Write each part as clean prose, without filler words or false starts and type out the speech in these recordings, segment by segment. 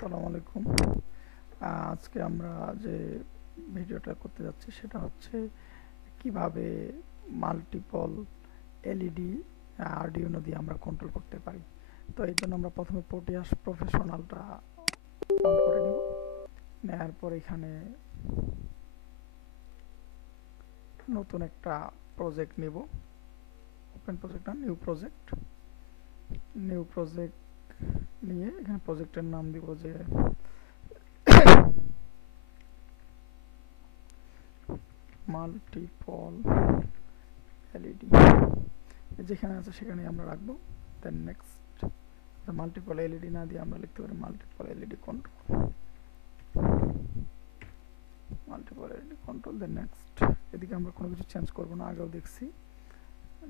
আসসালামু আলাইকুম। আজকে আমরা যে ভিডিওটা করতে যাচ্ছি সেটা হচ্ছে কিভাবে মাল্টিপল এলইডি আরডিনো দিয়ে আমরা কন্ট্রোল করতে পারি। তো এই জন্য আমরা প্রথমে প্রোটিয়াস প্রফেশনালটা অন করে নিব। নেওয়ার পর এখানে নতুন একটা প্রজেক্ট নিব। ওপেন প্রজেক্ট না, নিউ প্রজেক্ট নিয়ে এখানে প্রজেক্টের নাম দিব যে মাল্টিপল এলইডি। যেখানে আছে সেখানে আমরা রাখবো। দেন নেক্সট, মাল্টিপল এলইডি না দিয়ে আমরা লিখতে পারি multiple LED control. Then next. এদিকে আমরা কোনো কিছু চেঞ্জ করবো না, আগেও দেখছি।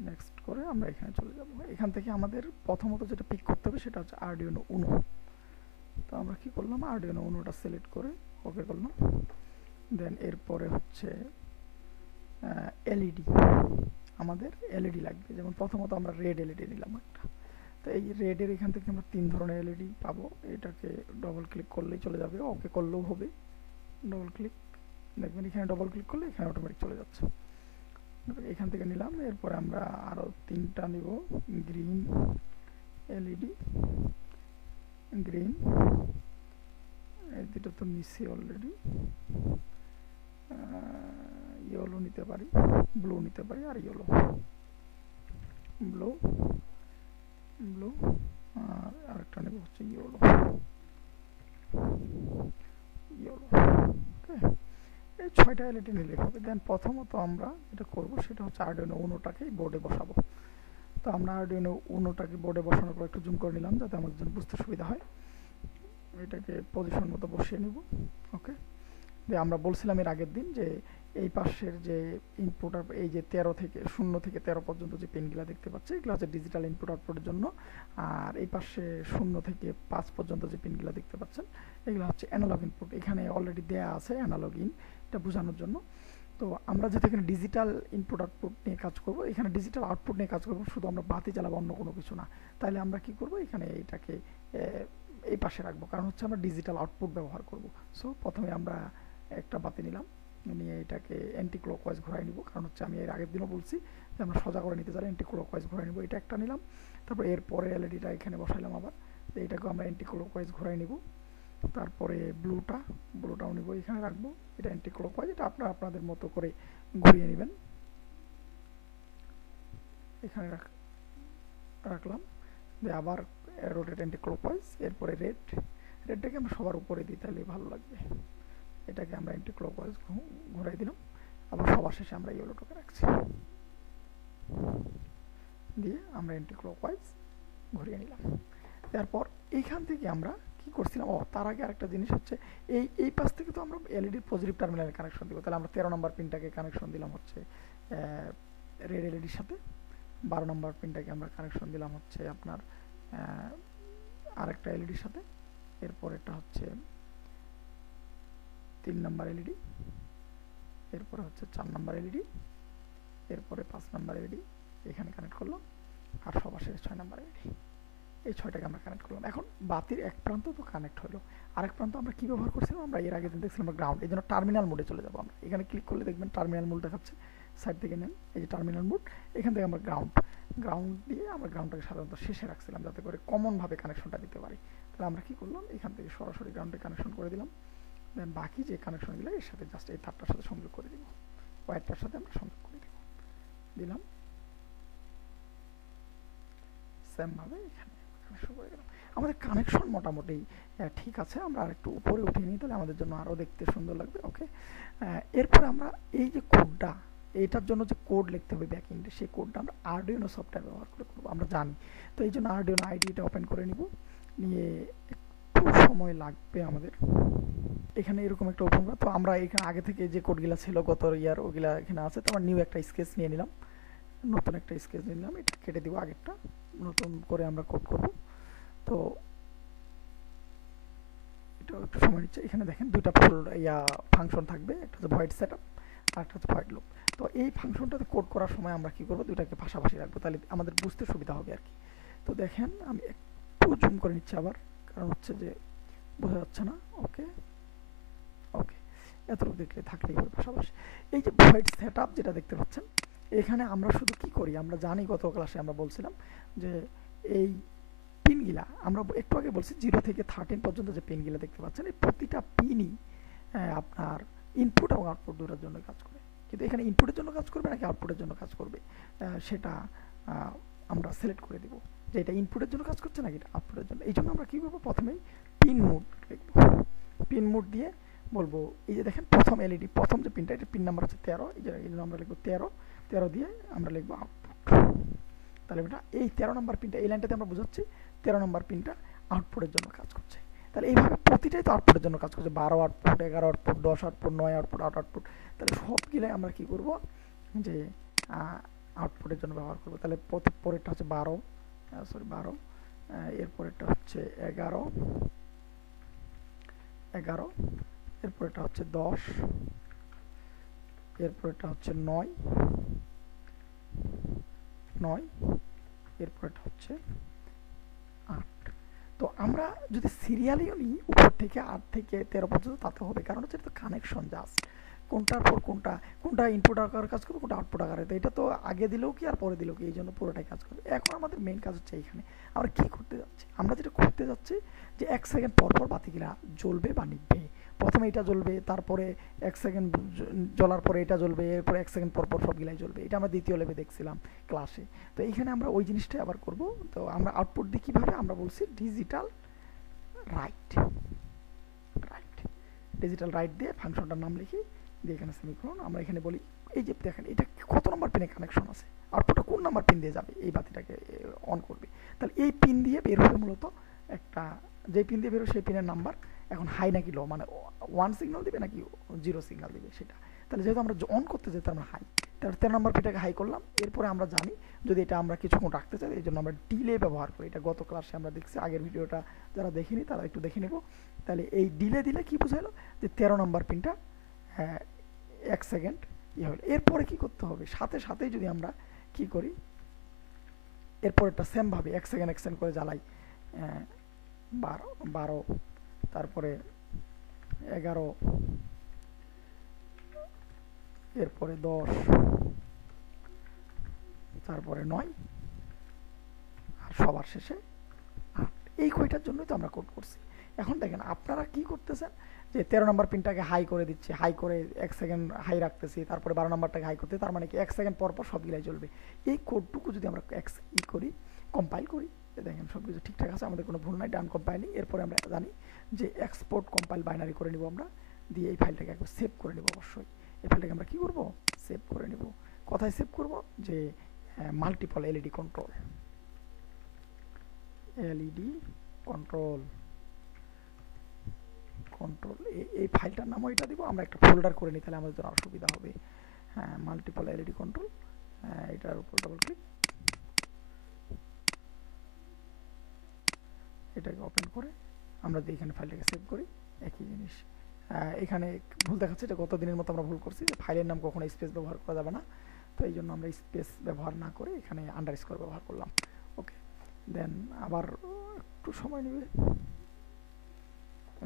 নেক্সট করে আমরা এখানে চলে যাব। এখান থেকে আমাদের প্রথমত যেটা পিক করতে হবে সেটা হচ্ছে আরডিনো উনো। তো আমরা কি করলাম, আরডিনো উনোটা সিলেক্ট করে ওকে করলাম। দেন এরপরে হচ্ছে এলইডি, আমাদের এলইডি লাগবে। যেমন প্রথমত আমরা রেড এলইডি নিলাম একটা। তো এই রেডের এখান থেকে আমরা 3 ধরনের এলইডি পাবো। এটাকে ডবল ক্লিক করলেই চলে যাবে, ওকে করলেও হবে। ডবল ক্লিক, দেখবেন এখানে ডবল ক্লিক করলে এখানে অটোমেটিক চলে যাচ্ছে। এখান থেকে নিলাম। এরপরে আমরা আরও 3টা নিব। গ্রিন এলইডি, গ্রিন, এই দুটো তো নিচ্ছি অলরেডি। ইয়েলো নিতে পারি, ব্লু নিতে পারি, আর ব্লু আর আরেকটা নেব হচ্ছে ইয়েলো। ওকে, এই 6টা এলইডি নিলে হবে। দেন প্রথমত আমরা যেটা করব সেটা হচ্ছে আরডিনো উনোটাকে বোর্ডে বসাবো। তো আমরা আরডিনো উনোটাকে বোর্ডে বসানোর পর একটু জুম করে নিলাম যাতে আমাদের জন্য বুঝতে সুবিধা হয়। এটাকে পজিশন মতো বসিয়ে নিব। ওকে, আমরা বলছিলাম এর আগের দিন যে এই পাশের যে ইনপুট, এই যে 0 থেকে 13 পর্যন্ত যে পিনগুলো দেখতে পাচ্ছি এগুলো হচ্ছে ডিজিটাল ইনপুট আউটপুটের জন্য। আর এই পাশে 0 থেকে 5 পর্যন্ত যে পিনগুলো দেখতে পাচ্ছেন এগুলো হচ্ছে অ্যানালগ ইনপুট। এখানে অলরেডি দেয়া আছে অ্যানালগ ইন, এটা বোঝানোর জন্য। তো আমরা যেহেতু এখানে ডিজিটাল ইনপুট আউটপুট নিয়ে কাজ করব, এখানে ডিজিটাল আউটপুট নিয়ে কাজ করব, শুধু আমরা বাতি জ্বালাবো, অন্য কোনো কিছু না। তাহলে আমরা কি করব, এখানে এটাকে এই পাশে রাখবো, কারণ হচ্ছে আমরা ডিজিটাল আউটপুট ব্যবহার করব। সো প্রথমে আমরা একটা বাতি নিলাম, নিয়ে এটাকে অ্যান্টি ক্লকওয়াইজ ঘোরাই নিব, কারণ হচ্ছে আমি এর আগের দিনও বলছি যে আমরা সোজা করে নিতে চাই, অ্যান্টি ক্লকওয়াইজ ঘোরাই নিব। এটা একটা নিলাম। তারপর এরপরে এলইডিটা এখানে বসাইলাম আবার, এইটাকেও আমরা অ্যান্টি ক্লকওয়াইজ ঘোরাই নিব। তারপরে ব্লুটাও নিব, এখানে রাখবো। এটা অ্যান্টি ক্লকওয়াইজ, এটা আপনারা আপনাদের মতো করে ঘুরিয়ে নেবেন। এখানে রাখলাম, দিয়ে আবার রোটেট অ্যান্টি ক্লকওয়াইজ। এরপরে রেডটাকে আমরা সবার উপরে দিই, তাহলে ভালো লাগবে। এটাকে আমরা অ্যান্টি ক্লকওয়াইজ ঘুরাই দিলাম। আবার সবার শেষে আমরা ইয়েলোটাকে রাখছি, দিয়ে আমরা অ্যান্টি ক্লকওয়াইজ ঘুরিয়ে নিলাম। তারপর এইখান থেকে আমরা কি করছিলাম, তার আগে আরেকটা জিনিস হচ্ছে এই পাশ থেকে তো আমরা এলইডি পজিটিভ টার্মিনালে কানেকশন দিব। তাহলে আমরা 13 নম্বর পিনটাকে কানেকশন দিলাম হচ্ছে রেড এলইডির সাথে। 12 নম্বর পিনটাকে আমরা কানেকশন দিলাম হচ্ছে আপনার আরেকটা এলইডির সাথে। এরপর এটা হচ্ছে 3 নম্বর এলইডি, এরপরে হচ্ছে 4 নম্বর এলইডি, এরপরে 5 নম্বর এলইডি এখানে কানেক্ট করলাম, আর সবার শেষে 6 নম্বর এলইডি। এই 6টাকে আমরা কানেক্ট করলাম। এখন বাতির এক প্রান্ত তো কানেক্ট হলো, আরেক প্রান্ত আমরা কি ব্যবহার করছিলাম, আমরা এর আগে দেখছিলাম গ্রাউন্ড। এই জন্য টার্মিনাল মোডে চলে যাবো আমরা। এখানে ক্লিক করলে দেখবেন টার্মিনাল মোড দেখাচ্ছে, সাইড থেকে নেন, এই যে টার্মিনাল মোড। এখান থেকে আমরা গ্রাউন্ড দিয়ে আমরা গ্রাউন্ডটাকে সাধারণত শেষে রাখছিলাম যাতে করে কমনভাবে কানেকশনটা দিতে পারি। তাহলে আমরা কি করলাম, এখান থেকে সরাসরি গ্রাউন্ডে কানেকশন করে দিলাম। দেন বাকি যে কানেকশনগুলো এর সাথে জাস্ট এই তারটার সাথে সংযোগ করে দিব, ওয়্যারটার সাথে আমরা সংযোগ করে দিলাম। সেমভাবে এখানে কানেকশন করে দিলাম। আমাদের কানেকশন মোটামুটি ঠিক আছে। আমরা আর একটু উপরে উঠিয়ে নিই, তাহলে আমাদের জন্য আরও দেখতে সুন্দর লাগবে। ওকে, এরপরে আমরা এই যে কোডটা, এটার জন্য যে কোড লিখতে হবে ব্যাকএন্ডে, সেই কোডটা আমরা আরডিনো সফটওয়্যার ব্যবহার করে করবো, আমরা জানি। তো এই জন্য আরডিনো আইডিটা ওপেন করে নিব, নিয়ে একটু সময় লাগবে আমাদের। এখানে এরকম একটা ওপেন করা। তো আমরা এখানে আগে থেকে যে কোডগুলো ছিল গত ইয়ার, ওগুলা এখানে আছে। তো আমরা নিউ একটা স্কেচ নিয়ে নিলাম, নতুন একটা স্কেচ নিলাম, এটা কেটে দিব, আগেরটা নতুন করে আমরা কোড করব। তো এটা একটু সময় নিচ্ছে। এখানে দেখেন দুইটা ফাংশন থাকবে, একটা হচ্ছে ভয়েড সেটআপ আর একটা হচ্ছে ভয়েড লুপ। তো এই ফাংশনটাতে কোড করার সময় আমরা কি করব, দুইটাকে পাশাপাশি রাখবো, তাহলে আমাদের বুঝতে সুবিধা হবে আর কি। তো দেখেন আমি একটু জুম করে নিচ্ছি আবার, কারণ হচ্ছে যে বোঝা যাচ্ছে না? ওকে ওকে, এতটুকু দেখলে থাকলেই হবে পাশাপাশি। এই যে ভয়েড সেটআপ যেটা দেখতে পাচ্ছেন, এখানে আমরা শুধু কি করি, আমরা জানি গত ক্লাসে আমরা বলছিলাম যে এই পিনগুলা আমরা একটু আগে বলছি 0 থেকে 13 পর্যন্ত যে পিনগুলা দেখতে পাচ্ছেন, এই প্রতিটা পিনই আপনার ইনপুট এবং আউটপুট দুটোর জন্য কাজ করে। কিন্তু এখানে ইনপুটের জন্য কাজ করবে নাকি আউটপুটের জন্য কাজ করবে, সেটা আমরা সিলেক্ট করে দিব যে এটা ইনপুটের জন্য কাজ করছে নাকি এটা আউটপুটের জন্য। এই জন্য আমরা কী করবো, প্রথমেই পিন মোড লিখব। পিন মোড দিয়ে বলবো, এই যে দেখেন প্রথম এলইডি, প্রথম যে পিনটা, এটা পিন নাম্বার হচ্ছে 13, এই জন্য আমরা লিখবো 13 দিয়ে আমরা লিখবো আউটপুট। তাহলে এটা এই 13 নম্বর পিনটা, এই লাইনটাতে আমরা বোঝাচ্ছি 13 নম্বর পিনটা আউটপুটের জন্য কাজ করছে। তাহলে এইভাবে প্রতিটাই তো আউটপুটের জন্য কাজ করছে, 12 output, 11 output, 10 output, 9 output, 8 output. তাহলে সবগুলাই আমরা কি করব, যে আউটপুটের জন্য ব্যবহার করব। তাহলে পরেরটা হচ্ছে 12, এরপরেরটা হচ্ছে 11, এরপরেরটা হচ্ছে 10, এরপরেরটা হচ্ছে 9, এরপরেরটা হচ্ছে 8। তো আমরা যদি সিরিয়ালিও নিই উপর থেকে 8 থেকে 13 পর্যন্ত, তাতে হবে, কারণ হচ্ছে এটা তো কানেকশন জাস্ট, কোনটার পর কোনটা ইনপুট আকারে কাজ করবে, কোনটা আউটপুট আকারে। তো এটা তো আগে দিলেও কি আর পরে দিলেও কি, এই জন্য পুরোটাই কাজ করবে। এখন আমাদের মেইন কাজ হচ্ছে এইখানে আমরা কি করতে যাচ্ছি, আমরা যেটা করতে যাচ্ছি যে 1 সেকেন্ড পর পর বাতিগুলা জ্বলবে বা নিভবে। প্রথমে এটা জ্বলবে, তারপরে 1 সেকেন্ড জ্বলার পরে এটা জ্বলবে, এরপরে 1 সেকেন্ড পর পর সবগুলাই জ্বলবে। এটা আমরা দ্বিতীয় লেভে দেখছিলাম ক্লাসে। তো এইখানে আমরা ওই জিনিসটাই আবার করব। তো আমরা আউটপুট দিই কীভাবে, আমরা বলছি ডিজিটাল রাইট দিয়ে ফাংশনটার নাম লিখি, দিয়ে এখানে সেমিকোলন। আমরা এখানে বলি, এই যে দেখেন এটা কত নম্বর পিনে কানেকশন আছে, আউটপুটটা কোন নাম্বার পিন দিয়ে যাবে, এই বাতিটাকে অন করবে। তাহলে এই পিন দিয়ে বের হবে মূলত একটা, যে পিন দিয়ে বের হবে সেই পিনের নাম্বার এখন হাই নাকি লো, মানে 1 সিগন্যাল দিবে নাকি 0 সিগন্যাল দিবে সেটা। তাহলে যেহেতু আমরা অন করতে চাই, তার আমরা হাই, তাহলে 13 নম্বর পিনটাকে হাই করলাম। এরপরে আমরা জানি যদি এটা আমরা কিছুক্ষণ রাখতে চাই, এই জন্য আমরা ডিলে ব্যবহার করি। এটা গত ক্লাসে আমরা দেখছি, আগের ভিডিওটা যারা দেখিনি তারা একটু দেখে নেব। তাহলে এই ডিলে দিলে কি বোঝালো, যে 13 নম্বর পিনটা 1 সেকেন্ড ইয়ে হলো। এরপরে কি করতে হবে, সাথেই যদি আমরা কি করি, এরপরেরটা সেমভাবে 1 সেকেন্ড করে জ্বালাই, 12, তারপরে 11, এরপরে 10, তারপরে 9, আর সবার শেষে 8। এই কয়টার জন্যই তো আমরা কোড করছি। এখন দেখেন আপনারা কি করতেছেন, যে 13 নম্বর পিনটাকে হাই করে দিচ্ছি, হাই করে 1 সেকেন্ড হাই রাখতেছি, তারপরে 12 নম্বরটাকে হাই করতে, তার মানে কি 1 সেকেন্ড পর পর সবগুলাই জ্বলবে। এই কোডটুকু যদি আমরা কম্পাইল করি, দেখেন সব কিছু ঠিকঠাক আছে, আমাদের কোনো ভুল নাই, ডান কম্পাইলিং। এরপরে আমরা জানি যে এক্সপোর্ট কম্পাইল বাইনারি করে নিব আমরা, দিয়ে এই ফাইলটাকে একবার সেভ করে নেব। অবশ্যই এই ফাইলটাকে আমরা কি করব, সেভ করে নেব। কোথায় সেভ করব, যে মাল্টিপল এলইডি কন্ট্রোল, এই ফাইলটার নামও এটা দিব। আমরা একটা ফোল্ডার করে নিই, তাহলে আমাদের জন্য আরও সুবিধা হবে। হ্যাঁ, মাল্টিপল এলইডি কন্ট্রোল, এটার উপর ডবল ক্লিক, এটাকে ওপেন করে আমরা যদি এখানে ফাইলটাকে সেভ করি, একই জিনিস। এখানে ভুল দেখাচ্ছে, এটা গত দিনের মতো আমরা ভুল করছি, যে ফাইলের নাম কখনো স্পেস ব্যবহার করা যাবে না। তো এই জন্য আমরা স্পেস ব্যবহার না করে এখানে আন্ডারস্কোর ব্যবহার করলাম। ওকে, দেন আবার একটু সময় নেবে,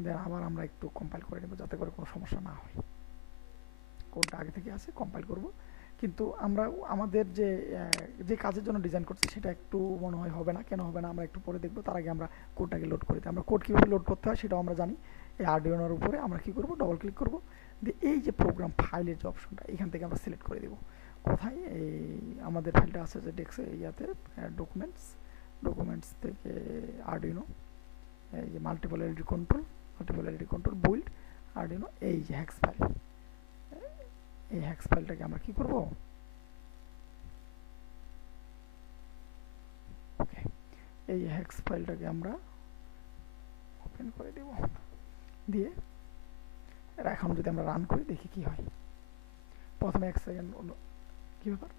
দেন আবার আমরা একটু কম্পাইল করে নেব, যাতে করে কোনো সমস্যা না হয়। কোডটা আগে থেকে আছে, কম্পাইল করব। কিন্তু আমরা আমাদের যে কাজের জন্য ডিজাইন করছি সেটা একটু মনে হয় হবে না। কেন হবে না আমরা একটু পরে দেখব। তার আগে আমরা কোডটাকে লোড করে দিই। আমরা কোড কীভাবে লোড করতে হয় সেটাও আমরা জানি। এই আরডিনোর উপরে আমরা কী করব, ডবল ক্লিক করব, দিয়ে এই যে প্রোগ্রাম ফাইলের যে অপশনটা, এখান থেকে আমরা সিলেক্ট করে দেব। কোথায়, এই আমাদের ফাইলটা আছে যে ইয়াতে ডকুমেন্টস থেকে আরডিনো, এই যে multiple LED control build Arduino, এই যে হ্যাক্স ফাইল, এই হ্যাক্স ফাইলটাকে আমরা কি করব, ওকে, এই হ্যাক্স ফাইলটাকে আমরা ওপেন করে দেব। দিয়ে এখন যদি আমরা রান করি, দেখি কি হয়। প্রথমে 1 সেকেন্ড, কি ব্যাপার,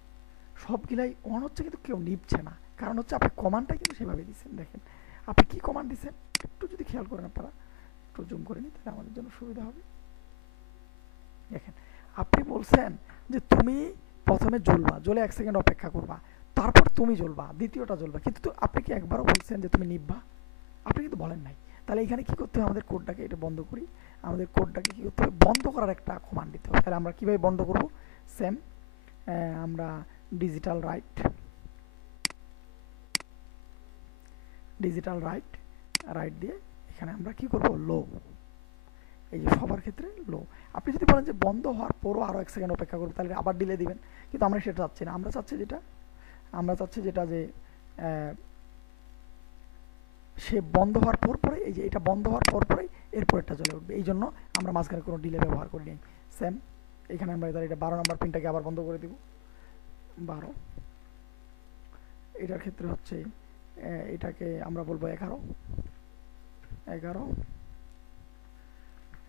সবগুলাই অন হচ্ছে কিন্তু কেউ নিচ্ছে না, কারণ হচ্ছে আপনি কমান্ডটা কিন্তু সেভাবে দিচ্ছেন। দেখেন আপনি কি কমান্ড দিচ্ছেন, একটু যদি খেয়াল করেন আপনারা, একটু জুম করে নিই, তাহলে আমাদের জন্য সুবিধা হবে। দেখেন আপনি বলছেন যে তুমি প্রথমে জ্বলে 1 সেকেন্ড অপেক্ষা করবা, তারপর তুমি জ্বলবা, দ্বিতীয়টা জ্বলবা, কিন্তু আপনি কি একবারও বলছেন যে তুমি নিভবা? আপনি কিন্তু বলেন নাই। তাহলে এখানে কি করতে হবে, আমাদের কোডটাকে এটা বন্ধ করি, আমাদের কোডটাকে কি করতে হবে, বন্ধ করার একটা কমান্ড দিতে হবে। তাহলে আমরা কিভাবে বন্ধ করব, সেম আমরা ডিজিটাল রাইট দিয়ে এখানে আমরা কি করব, লো, এই যে সবার ক্ষেত্রে লো। আপনি যদি বলেন যে বন্ধ হওয়ার পরও আরও 1 সেকেন্ড অপেক্ষা করবো, তাহলে আবার ডিলে দিবেন, কিন্তু আমরা সেটা চাচ্ছি না। আমরা চাচ্ছি যেটা যে সে বন্ধ হওয়ার পরে এই যে এটা বন্ধ হওয়ার পরেই এরপরেরটা জ্বলে উঠবে, এই জন্য আমরা মাঝখানে কোনো ডিলে ব্যবহার করি নাই। সেম এখানে আমরা এটা 12 নম্বর পিনটাকে আবার বন্ধ করে দিব, 12। এটার ক্ষেত্রে হচ্ছে এটাকে আমরা বলবো 11,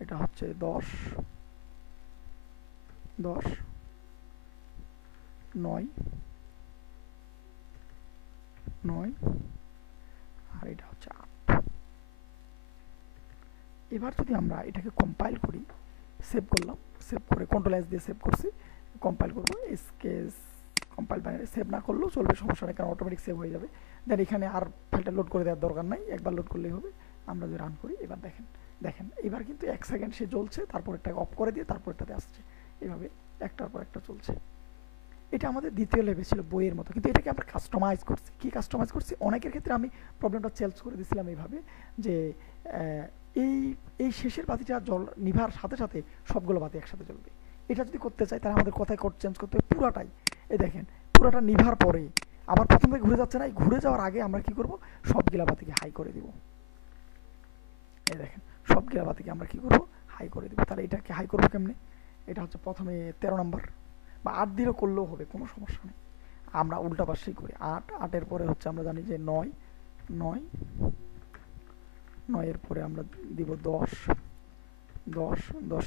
এটা হচ্ছে 10, 9, আর এটা হচ্ছে 8। এবার যদি আমরা এটাকে কম্পাইল করি, সেভ করলাম, সেভ করে কন্ট্রোল এস দিয়ে সেভ করছি, কম্পাইল করবো, এসকেস কম্পাইল বাইনারি, সেভ না করলেও চলবে, সমস্যা নেই, কারণ অটোমেটিক সেভ হয়ে যাবে। দেন এখানে আর ফাইলটা লোড করে দেওয়ার দরকার নাই, একবার লোড করলেই হবে। আমরা যদি রান করি, এবার দেখেন এবার কিন্তু 1 সেকেন্ড সে জ্বলছে, তারপর এটাকে অফ করে দিয়ে তারপর এটাতে আসছে, এভাবে একটার পর একটা চলছে। এটা আমাদের দ্বিতীয় লেভেল ছিল বইয়ের মতো, কিন্তু এটাকে আমরা কাস্টমাইজ করছি। কি কাস্টমাইজ করছি, অনেকের ক্ষেত্রে আমি প্রবলেমটা চেঞ্জ করে দিয়েছিলাম এইভাবে যে এই শেষের বাতিটা নিভার সাথে সাথে সবগুলো বাতি একসাথে জ্বলবে। এটা যদি করতে চাই তাহলে আমাদের কোথায় কোড চেঞ্জ করতে হবে, পুরাটাই। এই দেখেন পুরাটা নিভার পরে আবার প্রথম থেকে ঘুরে যাচ্ছে না, ঘুরে যাওয়ার আগে আমরা কি করব, সবগুলা বাতিকে হাই করে দিব। এই দেখেন সবগুলা বাতিকে আমরা কি করব, হাই করে দিব। তাহলে এটাকে হাই করবো কেমনে, এটা হচ্ছে প্রথমে 13 নম্বর বা 8 দিলেও করলেও হবে, কোনো সমস্যা নেই। আমরা উল্টা পাশেই করি, 8 এর পরে হচ্ছে আমরা জানি যে 9 এর পরে আমরা দিব 10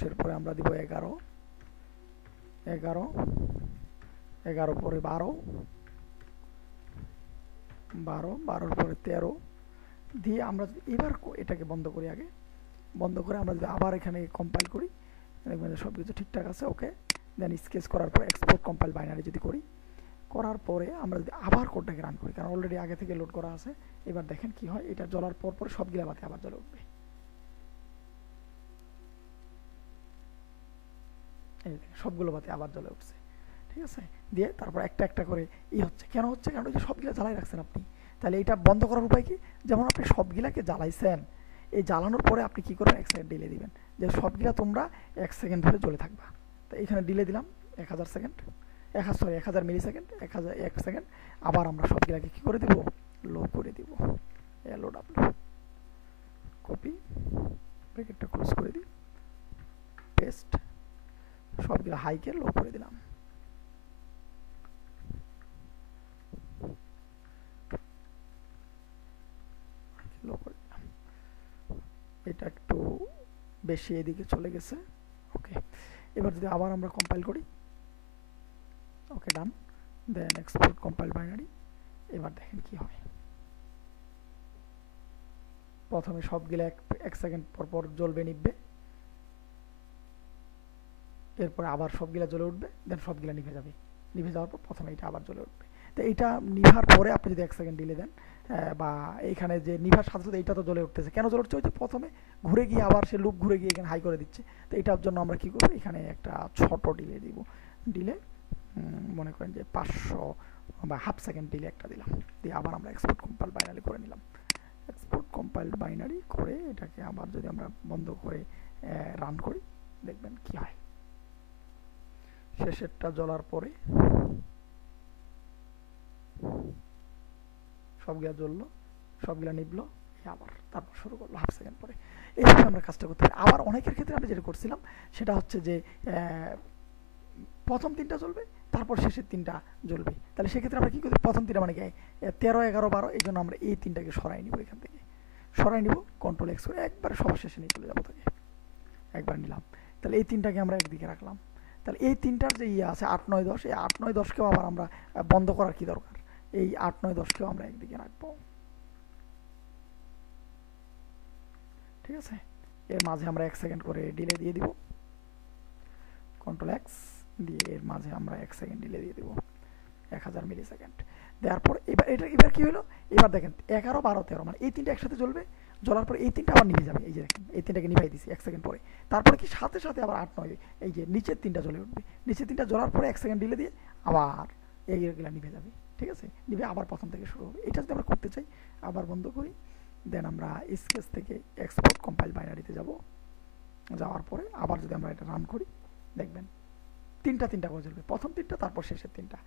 এর পরে আমরা দিব 11 পরে 12 এর পরে 13 দিয়ে আমরা এবার এটাকে বন্ধ করি, আগে বন্ধ করে আমরা যদি আবার এখানে কম্পাইল করি, দেখবেন যে সব কিছু ঠিকঠাক আছে, ওকে। দেন স্কেচ করার পর এক্সপোর্ট কম্পাইল বাইনারি যদি করি, করার পরে আমরা যদি আবার কোডটাকে রান করি, কারণ অলরেডি আগে থেকে লোড করা আছে, এবার দেখেন কি হয়, এটা জ্বলার পর সবগুলা বাতি আবার জ্বলে উঠবে। এই সবগুলো বাতি আবার জ্বলে উঠছে, ঠিক আছে। দিয়ে তারপর একটা একটা করে হচ্ছে, কেন হচ্ছে, কারণ ওই যে সবগুলা জ্বালাই রাখছেন আপনি। তাহলে এটা বন্ধ করার উপায় কি, যেমন আপনি সবগুলাকে জ্বালাইছেন, এই জ্বালানোর পরে আপনি কি করবেন, 1 সেকেন্ড ডিলে দিবেন, যে সবগুলা তোমরা 1 সেকেন্ড ধরে জ্বলে থাকবা। তো এখানে ডিলে দিলাম 1000 সেকেন্ড, 1000 মিলি সেকেন্ড, 1 সেকেন্ড। আবার আমরা সবগুলাকে কি করে দিব, লো করে দিব, LOW, কপি, ব্র্যাকেটটা ক্লোজ করে দিই, পেস্ট, সবগুলো হাইকে লো করে দিলাম। এটা একটু বেশি এদিকে চলে গেছে, ওকে। এবার যদি আবার আমরা কম্পাইল করি, ওকে ডান, দেন এক্সপোর্ট কম্পাইল বাইনারি। এবার দেখেন কি হয়, প্রথমে সবগুলো 1 সেকেন্ড পর জ্বলবে, নিভবে, এরপরে আবার সবগুলা জ্বলে উঠবে, দেন সবগুলা নিভে যাবে, নিভে যাওয়ার পর প্রথমে এটা আবার জ্বলে উঠবে। তো এইটা নিভার পরে আপনি যদি 1 সেকেন্ড ডিলে দেন, বা এইখানে যে নিভার সাথে সাথে এইটা তো জ্বলে উঠতেছে, কেন জ্বলে উঠছে, ওই যে প্রথমে ঘুরে গিয়ে আবার সে লুপ ঘুরে গিয়ে এখানে হাই করে দিচ্ছে। তো এটার জন্য আমরা কি করবো, এখানে একটা ছোট ডিলে দিব, ডিলে মনে করেন যে 500 বা হাফ সেকেন্ড ডিলে একটা দিলাম, দিয়ে আবার আমরা এক্সপোর্ট কম্পাইল বাইনারি করে নিলাম। এক্সপোর্ট কম্পাইল বাইনারি করে এটাকে আবার যদি আমরা বন্ধ করে রান করি, দেখবেন কি হয়, শেষেরটা জ্বলার পরে সবগুলা জ্বললো, সবগুলা নিবলো, আবার তারপর শুরু করলো হাফ সেকেন্ড পরে। এইভাবে আমরা কাজটা করতে পারি। আবার অনেকের ক্ষেত্রে আমি যেটা করছিলাম সেটা হচ্ছে যে প্রথম 3টা জ্বলবে, তারপর শেষের 3টা জ্বলবে। তাহলে সেক্ষেত্রে আমরা কি করি, প্রথম 3টা মানে কি 13, 11, 12, এই জন্য আমরা এই 3টাকে সরাই নিব, এখান থেকে সরাই নিব, কন্ট্রোল এক্স করে একবার সবার শেষে নিয়ে চলে যাবো, তাকে একবার নিলাম। তাহলে এই 3টাকে আমরা একদিকে রাখলাম। তাহলে এই 3টার যে আছে 8, 9, 10, এই 8, 9, 10কেও আবার আমরা বন্ধ করার কি দরকার, এই 8, 9, 10কেও আমরা একদিকে রাখবো, ঠিক আছে। এর মাঝে আমরা 1 সেকেন্ড করে ডিলে দিয়ে দিব, কন্ট্রোল এক্স দিয়ে এর মাঝে আমরা 1 সেকেন্ড ডিলে দিয়ে দিব, 1000 মিলি সেকেন্ড দেওয়ার পর এবার কি হলো, এবার দেখেন 11, 12, 13 মানে এই 3টা একসাথে জ্বলবে, জ্বলার পরে এই তিনটা আবার নিভে যাবে। এই যে দেখেন এই তিনটাকে নিভাই দিছি 1 সেকেন্ড পরে। তারপরে কি সাথে সাথে আবার 8 9 এই যে নিচের তিনটা জ্বলে উঠবে। নিচের তিনটা জ্বলার পরে 1 সেকেন্ড ডিলে দিয়ে আবার এইগুলা নিভে যাবে। ঠিক আছে, নিভে আবার প্রথম থেকে শুরু হবে। এটা যদি আমরা করতে চাই আবার বন্ধ করি, দেন আমরা স্কেচ থেকে এক্সপোর্ট কম্পাইল বাইনারিতে যাব। যাওয়ার পরে আবার যদি আমরা এটা রান করি দেখবেন তিনটা করে জ্বলবে, প্রথম তিনটা তারপর শেষের তিনটা।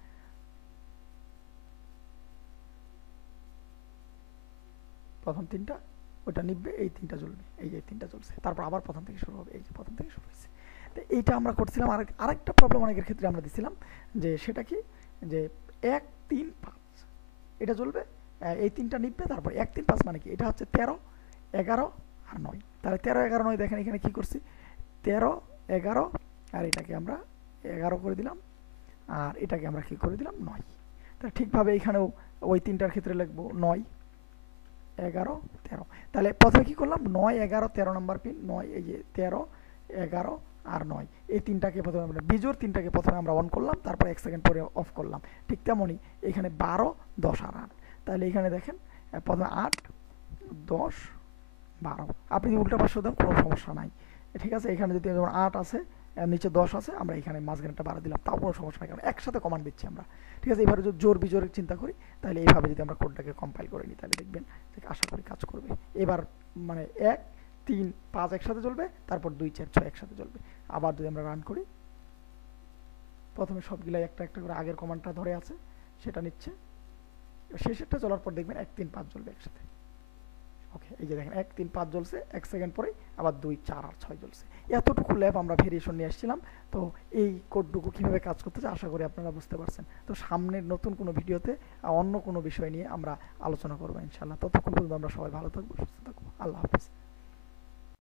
প্রথম তিনটা ওটা নিববে, এই তিনটা জ্বলবে, এই যে তিনটা জ্বলছে, তারপর আবার প্রথম থেকে শুরু হবে, এই যে প্রথম থেকে শুরু হয়েছে। তো এইটা আমরা করছিলাম। আরেকটা প্রবলেম অনেকের ক্ষেত্রে আমরা দিছিলাম যে সেটা কি, যে 1 3 5 এটা জ্বলবে, এই তিনটা নিববে, তারপর 1 3 5 মানে কি, এটা হচ্ছে 13 11 আর 9। তাহলে 13 11 9 দেখেন এখানে কি করছি, 13 11 আর এটাকে আমরা 11 করে দিলাম, আর এটাকে আমরা কি করে দিলাম 9। তাহলে ঠিকভাবে এখানেও ওই তিনটার ক্ষেত্রে লিখবো 9 11 13। তাহলে প্রথমে কি করলাম 9 11 13 নাম্বার পিন 9, এই যে 13 11 আর 9 এই তিনটাকে প্রথমে আমরা বিজোড় তিনটাকে প্রথমে আমরা অন করলাম, তারপর 1 সেকেন্ড পরে অফ করলাম। ঠিক তেমনই এখানে 12 10 আর 8। তাহলে এখানে দেখেন প্রথমে 8 10 12, আপনি যদি উল্টা পাশে দেন কোনো সমস্যা নাই। ঠিক আছে, এখানে যদি যেমন 8 আছে নিচে 10 আছে, আমরা এখানে মাঝখানেটা বাড়া দিলাম, তাও কোনো সমস্যা নাই, কারণ একসাথে কমান্ড দিচ্ছি আমরা। ঠিক আছে, এইভাবে যদি জোর বিজোরের চিন্তা করি তাহলে এইভাবে যদি আমরা কোডটাকে কম্পাইল করে নিই তাহলে দেখবেন যে আশা করি কাজ করবে। এবার মানে 1 3 5 একসাথে জ্বলবে, তারপর 2 4 6 একসাথে জ্বলবে। আবার যদি আমরা রান করি, প্রথমে সবগুলাই একটা একটা করে আগের কমান্ডটা ধরে আছে সেটা নিচ্ছে, শেষেরটা জ্বলার পর দেখবেন 1 3 5 জ্বলবে একসাথে। ওকে, এই যে দেখেন 1 3 5 জ্বলছে, 1 সেকেন্ড পরে আবার 2 4 আর 6 জ্বলছে। এতটুকু ল্যাব আমরা ভেরিয়েশন নিয়ে আসছিলাম। তো এই কোডটুকু কীভাবে কাজ করতেছে আশা করি আপনারা বুঝতে পারছেন। তো সামনের নতুন কোনো ভিডিওতে অন্য কোনো বিষয় নিয়ে আমরা আলোচনা করবো ইনশাল্লাহ। ততক্ষণ পর্যন্ত আমরা সবাই ভালো থাকবো, সুস্থ থাকবো। আল্লাহ হাফিজ।